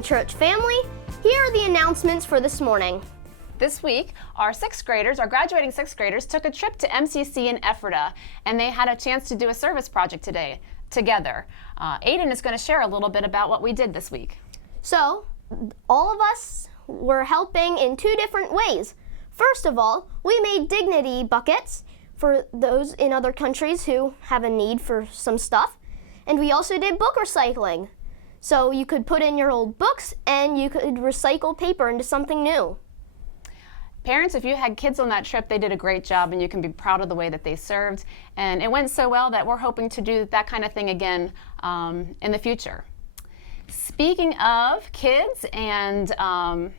morning, church family. Here are the announcements for this morning. This week, our graduating sixth graders took a trip to MCC in Ephrata, and they had a chance to do a service project together. Aiden is going to share a little bit about what we did this week. So, all of us were helping in two different ways. First of all, we made dignity buckets for those in other countries who have a need for some stuff. And we also did book recycling. So you could put in your old books and you could recycle paper into something new. Parents, if you had kids on that trip, they did a great job and you can be proud of the way that they served. And it went so well that we're hoping to do that kind of thing again in the future. Speaking of kids and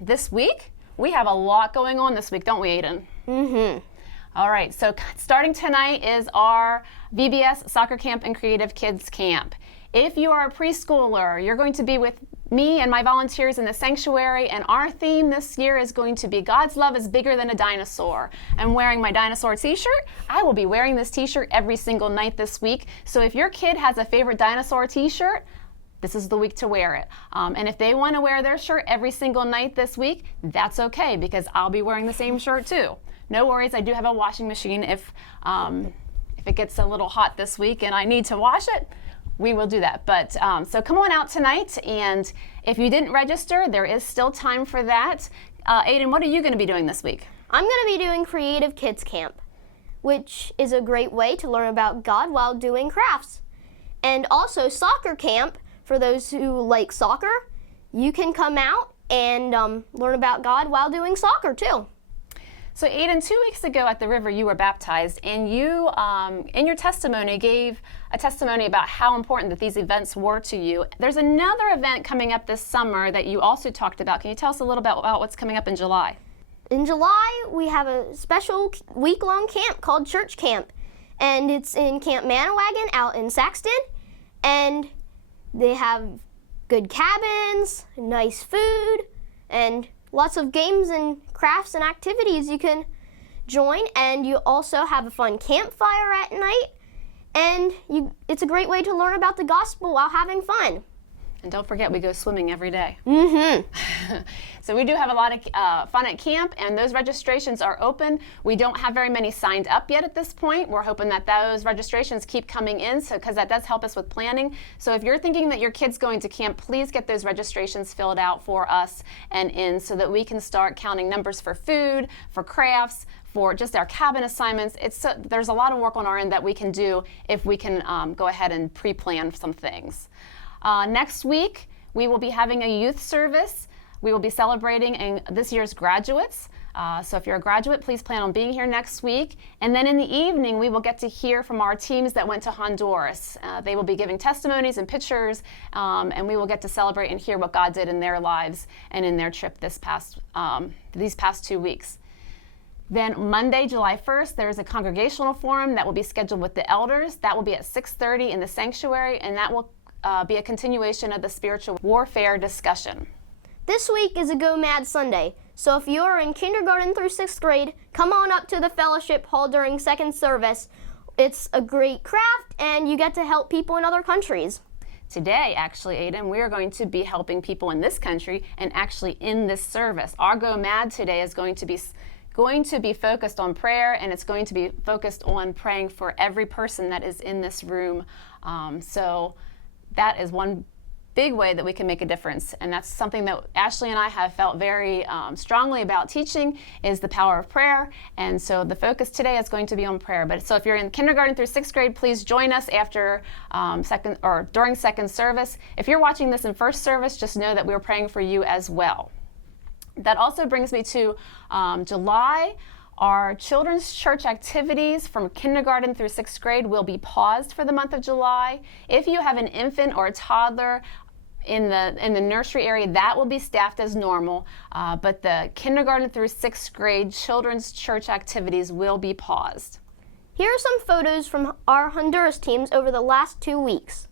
this week, we have a lot going on this week, don't we, Aiden? Mm-hmm. All right, so starting tonight is our VBS Soccer Camp and Creative Kids Camp. If you are a preschooler, you're going to be with me and my volunteers in the sanctuary, and our theme this year is going to be God's love is bigger than a dinosaur. I'm wearing my dinosaur t-shirt. I will be wearing this t-shirt every single night this week. So if your kid has a favorite dinosaur t-shirt, this is the week to wear it. And if they want to wear their shirt every single night this week, that's okay, because I'll be wearing the same shirt too. No worries, I do have a washing machine. If it gets a little hot this week and I need to wash it, we will do that. But so come on out tonight, and if you didn't register, there is still time for that. Aiden, what are you going to be doing this week? I'm going to be doing Creative Kids Camp, which is a great way to learn about God while doing crafts. And also Soccer Camp, for those who like soccer. You can come out and learn about God while doing soccer too. So Aiden, 2 weeks ago at the river you were baptized, and you, in your testimony, gave a testimony about how important that these events were to you. There's another event coming up this summer that you also talked about. Can you tell us a little bit about what's coming up in July? In July, we have a special week-long camp called Church Camp, and it's in Camp Manawagan out in Saxton, and they have good cabins, nice food, and lots of games and crafts and activities you can join, and you also have a fun campfire at night, and it's a great way to learn about the gospel while having fun. And don't forget, we go swimming every day. Mm-hmm. So we do have a lot of fun at camp, and those registrations are open. We don't have very many signed up yet at this point. We're hoping that those registrations keep coming in, because that does help us with planning. So if you're thinking that your kid's going to camp, please get those registrations filled out for us and in, so that we can start counting numbers for food, for crafts, for just our cabin assignments. There's a lot of work on our end that we can do if we can go ahead and pre-plan some things. Next week, we will be having a youth service. We will be celebrating this year's graduates. So if you're a graduate, please plan on being here next week. And then in the evening, we will get to hear from our teams that went to Honduras. They will be giving testimonies and pictures, and we will get to celebrate and hear what God did in their lives and in their trip these past 2 weeks. Then Monday, July 1st, there's a congregational forum that will be scheduled with the elders. That will be at 6:30 in the sanctuary, and that will be a continuation of the spiritual warfare discussion. This week is a Go Mad Sunday, so if you are in kindergarten through 6th grade, come on up to the fellowship hall during second service. It's a great craft, and you get to help people in other countries. Today, actually, Aiden, we are going to be helping people in this country and actually in this service. Our Go Mad today is going to be focused on prayer, and it's going to be focused on praying for every person that is in this room. So that is one big way that we can make a difference, and that's something that Ashley and I have felt very strongly about teaching, is the power of prayer. And so the focus today is going to be on prayer. But so if you're in kindergarten through 6th grade, please join us after during second service. If you're watching this in first service, just know that we're praying for you as well. That also brings me to July. Our children's church activities from kindergarten through 6th grade will be paused for the month of July. If you have an infant or a toddler in the nursery area, that will be staffed as normal, but the kindergarten through 6th grade children's church activities will be paused. Here are some photos from our Honduras teams over the last 2 weeks.